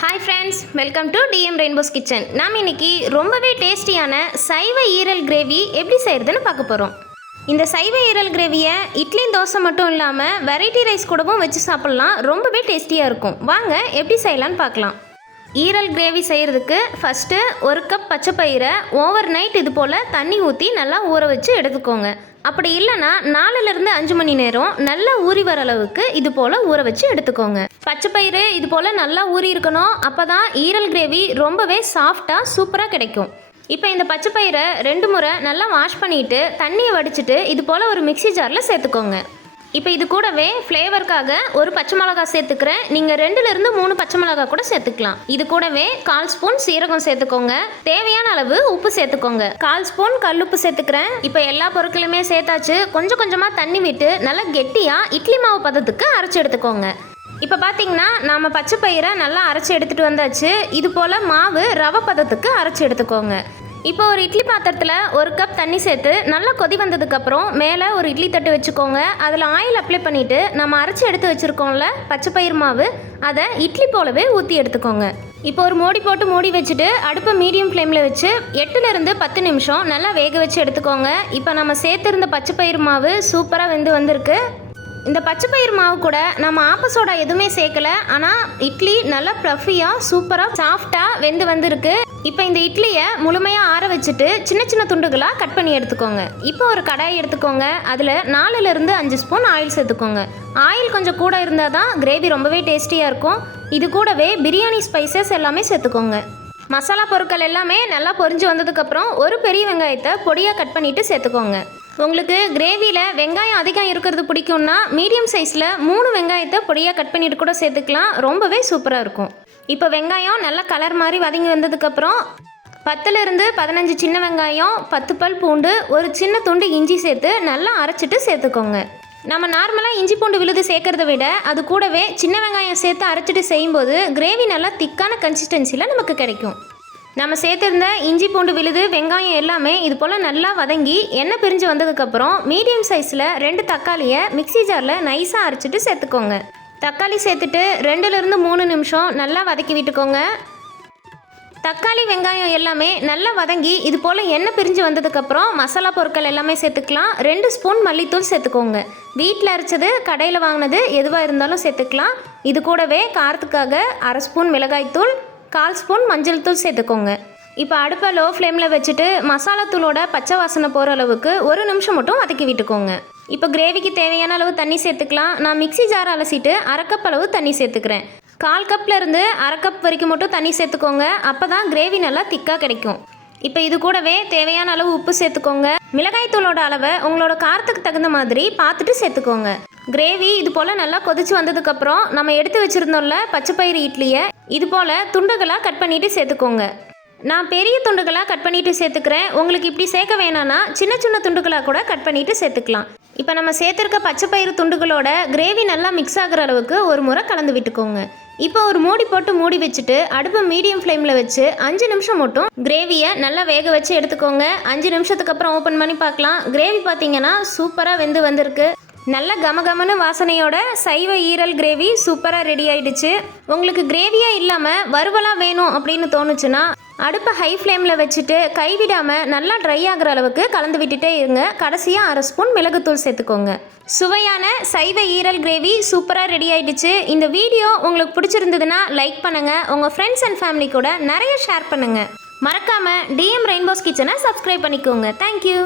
Hi friends welcome to TM rainbows kitchen நாம் இன்னைக்கு ரொம்பவே டேஸ்டியான சைவ ஈரல் கிரேவி எப்படி செய்கிறதுன்னு பார்க்க போகிறோம் இந்த சைவ ஈரல் கிரேவியை இட்லி தோசை மட்டும் இல்லாமல் வெரைட்டி ரைஸ் கூடவும் வச்சு சாப்பிட்லாம். ரொம்பவே டேஸ்டியாக இருக்கும். வாங்க எப்படி செய்யலான்னு பார்க்கலாம். ஈரல் கிரேவி செய்கிறதுக்கு ஃபஸ்ட்டு ஒரு கப் பச்சை பயிரை ஓவர் நைட் இது போல் தண்ணி ஊற்றி நல்லா ஊற வச்சு எடுத்துக்கோங்க. அப்படி இல்லைன்னா நாலுலேருந்து அஞ்சு மணி நேரம் நல்லா ஊறி வர அளவுக்கு இது போல் ஊற வச்சு எடுத்துக்கோங்க. பச்சை பயிறு இது போல் நல்லா ஊறி இருக்கணும். அப்போ தான் ஈரல் கிரேவி ரொம்பவே சாஃப்டாக சூப்பராக கிடைக்கும். இப்போ இந்த பச்சை பயிரை ரெண்டு முறை நல்லா வாஷ் பண்ணிவிட்டு தண்ணியை வடிச்சிட்டு இது போல் ஒரு மிக்ஸி ஜாரில் சேர்த்துக்கோங்க. இப்போ இது கூடவே ஃப்ளேவருக்காக ஒரு பச்சை மிளகா சேர்த்துக்கிறேன். நீங்கள் ரெண்டுலேருந்து மூணு பச்சை மிளகா கூட சேர்த்துக்கலாம். இது கூடவே கால் ஸ்பூன் சீரகம் சேர்த்துக்கோங்க. தேவையான அளவு உப்பு சேர்த்துக்கோங்க. கால் ஸ்பூன் கல் உப்பு சேர்த்துக்கிறேன். இப்போ எல்லா பொருட்களுமே சேர்த்தாச்சு. கொஞ்சம் கொஞ்சமாக தண்ணி விட்டு நல்லா கெட்டியாக இட்லி மாவு பதத்துக்கு அரைச்சி எடுத்துக்கோங்க. இப்போ பார்த்தீங்கன்னா நாம் பச்சை பயிரை நல்லா அரைச்சி எடுத்துகிட்டு வந்தாச்சு. இது போல் மாவு ரவை பதத்துக்கு அரைச்சி எடுத்துக்கோங்க. இப்போ ஒரு இட்லி பாத்திரத்தில் ஒரு கப் தண்ணி சேர்த்து நல்லா கொதி வந்ததுக்கப்புறம் மேலே ஒரு இட்லி தட்டு வச்சுக்கோங்க. அதில் ஆயில் அப்ளை பண்ணிவிட்டு நம்ம அரைச்சி எடுத்து வச்சுருக்கோம்ல பச்சை பயிர் மாவு அதை இட்லி போலவே ஊற்றி எடுத்துக்கோங்க. இப்போ ஒரு மூடி போட்டு மூடி வச்சுட்டு அடுப்பை மீடியம் ஃப்ளேமில் வச்சு எட்டுலேருந்து பத்து நிமிஷம் நல்லா வேக வச்சு எடுத்துக்கோங்க. இப்போ நம்ம சேர்த்துருந்த பச்சை பயிர் மாவு சூப்பராக வெந்து வந்திருக்கு. இந்த பச்சை பயிர் மாவு கூட நம்ம ஆப்ப சோடா எதுவுமே சேர்க்கல. ஆனால் இட்லி நல்லா ப்ளஃபியாக சூப்பராக சாஃப்டாக வெந்து வந்திருக்கு. இப்போ இந்த இட்லியை முழுமையாக ஆற வச்சுட்டு சின்ன சின்ன துண்டுகளாக கட் பண்ணி எடுத்துக்கோங்க. இப்போ ஒரு கடாய் எடுத்துக்கோங்க. அதில் நாலுலேருந்து அஞ்சு ஸ்பூன் ஆயில் சேர்த்துக்கோங்க. ஆயில் கொஞ்சம் கூட இருந்தால் தான் கிரேவி ரொம்பவே டேஸ்டியாக இருக்கும். இது கூடவே பிரியாணி ஸ்பைசஸ் எல்லாமே சேர்த்துக்கோங்க. மசாலா பொருட்கள் எல்லாமே நல்லா பொரிஞ்சு வந்ததுக்கப்புறம் ஒரு பெரிய வெங்காயத்தை பொடியாக கட் பண்ணிவிட்டு சேர்த்துக்கோங்க. உங்களுக்கு கிரேவியில் வெங்காயம் அதிகம் இருக்கிறது பிடிக்கும்னா மீடியம் சைஸில் மூணு வெங்காயத்தை பொடியாக கட் பண்ணிட்டு கூட சேர்த்துக்கலாம். ரொம்பவே சூப்பராக இருக்கும். இப்போ வெங்காயம் நல்லா கலர் மாதிரி வதங்கி வந்ததுக்கப்புறம் பத்துலேருந்து பதினஞ்சு சின்ன வெங்காயம் பத்து பல் பூண்டு ஒரு சின்ன துண்டு இஞ்சி சேர்த்து நல்லா அரைச்சிட்டு சேர்த்துக்கோங்க. நம்ம நார்மலாக இஞ்சி பூண்டு விழுது சேர்க்குறத விட அது கூடவே சின்ன வெங்காயம் சேர்த்து அரைச்சிட்டு செய்யும்போது கிரேவி நல்லா திக்கான கன்சிஸ்டன்சியில் நமக்கு கிடைக்கும். நம்ம சேர்த்துருந்த இஞ்சி பூண்டு விழுது வெங்காயம் எல்லாமே இது போல் நல்லா வதங்கி எண்ணெய் பிரிஞ்சு வந்ததுக்கப்புறம் மீடியம் சைஸில் ரெண்டு தக்காளியை மிக்ஸி ஜாரில் நைஸாக அரைச்சிட்டு சேர்த்துக்கோங்க. தக்காளி சேர்த்துட்டு ரெண்டுலேருந்து மூணு நிமிஷம் நல்லா வதக்கி விட்டுக்கோங்க. தக்காளி வெங்காயம் எல்லாமே நல்லா வதங்கி இது போல் எண்ணெய் பிரிஞ்சு வந்ததுக்கப்புறம் மசாலா பொருட்கள் எல்லாமே சேர்த்துக்கலாம். ரெண்டு ஸ்பூன் மல்லித்தூள் சேர்த்துக்கோங்க. வீட்டில் அரைச்சது கடையில் வாங்கினது எதுவாக இருந்தாலும் சேர்த்துக்கலாம். இது கூடவே காரத்துக்காக அரை ஸ்பூன் மிளகாய்த்தூள் கால் ஸ்பூன் மஞ்சள் தூள் சேர்த்துக்கோங்க. இப்போ அடுப்பை லோ ஃப்ளேமில் வச்சுட்டு மசாலா தூளோட பச்சை வாசனை போகிற அளவுக்கு ஒரு நிமிஷம் மட்டும் வதக்கி விட்டுக்கோங்க. இப்போ கிரேவிக்கு தேவையான அளவு தண்ணி சேர்த்துக்கலாம். நான் மிக்ஸி ஜார் அலசிட்டு அரை கப் அளவு தண்ணி சேர்த்துக்கிறேன். கால் கப்லேருந்து அரை கப் வரைக்கும் மட்டும் தண்ணி சேர்த்துக்கோங்க. அப்போ தான் கிரேவி நல்லா திக்காக கிடைக்கும். இப்போ இது கூடவே தேவையான அளவு உப்பு சேர்த்துக்கோங்க. மிளகாய் தூளோட அளவை உங்களோட காரத்துக்கு தகுந்த மாதிரி பார்த்துட்டு சேர்த்துக்கோங்க. கிரேவி இது போல் நல்லா கொதிச்சு வந்ததுக்கப்புறம் நம்ம எடுத்து வச்சுருந்தோம்ல பச்சைப்பயிறு இட்லியை இது போல் துண்டுகளாக கட் பண்ணிட்டு சேர்த்துக்கோங்க. நான் பெரிய துண்டுகளாக கட் பண்ணிவிட்டு சேர்த்துக்கிறேன். உங்களுக்கு இப்படி சேர்க்க வேணான்னா சின்ன சின்ன துண்டுகளாக கூட கட் பண்ணிவிட்டு சேர்த்துக்கலாம். இப்போ நம்ம சேர்த்துருக்க பச்சைப்பயிறு துண்டுகளோட கிரேவி நல்லா மிக்ஸ் ஆகுற அளவுக்கு ஒரு முறை கலந்து விட்டுக்கோங்க. இப்போ ஒரு மூடி போட்டு மூடி வச்சுட்டு அடுப்பை மீடியம் ஃப்ளேமில் வச்சு அஞ்சு நிமிஷம் மட்டும் கிரேவியை நல்லா வேக வச்சு எடுத்துக்கோங்க. அஞ்சு நிமிஷத்துக்கு அப்புறம் ஓப்பன் பண்ணி பார்க்கலாம். கிரேவி பார்த்தீங்கன்னா சூப்பராக வெந்து வந்திருக்கு. நல்ல கமகமனு வாசனையோட சைவ ஈரல் கிரேவி சூப்பராக ரெடி ஆயிடுச்சு. உங்களுக்கு கிரேவியாக இல்லாமல் வறுவலாக வேணும் அப்படின்னு தோணுச்சுன்னா அடுப்பை ஹை ஃப்ளேமில் வச்சுட்டு கைவிடாமல் நல்லா ட்ரை ஆகுற அளவுக்கு கலந்து விட்டுட்டே இருங்க. கடைசியாக அரை ஸ்பூன் மிளகுத்தூள் சேர்த்துக்கோங்க. சுவையான சைவ ஈரல் கிரேவி சூப்பராக ரெடி ஆயிடுச்சு. இந்த வீடியோ உங்களுக்கு பிடிச்சிருந்ததுன்னா லைக் பண்ணுங்கள் உங்கள் ஃப்ரெண்ட்ஸ் அண்ட் ஃபேமிலி கூட நிறைய ஷேர் பண்ணுங்கள் மறக்காமல் டிஎம் ரெயின்போஸ் கிச்சனை சப்ஸ்கிரைப் பண்ணிக்கோங்க. Thank you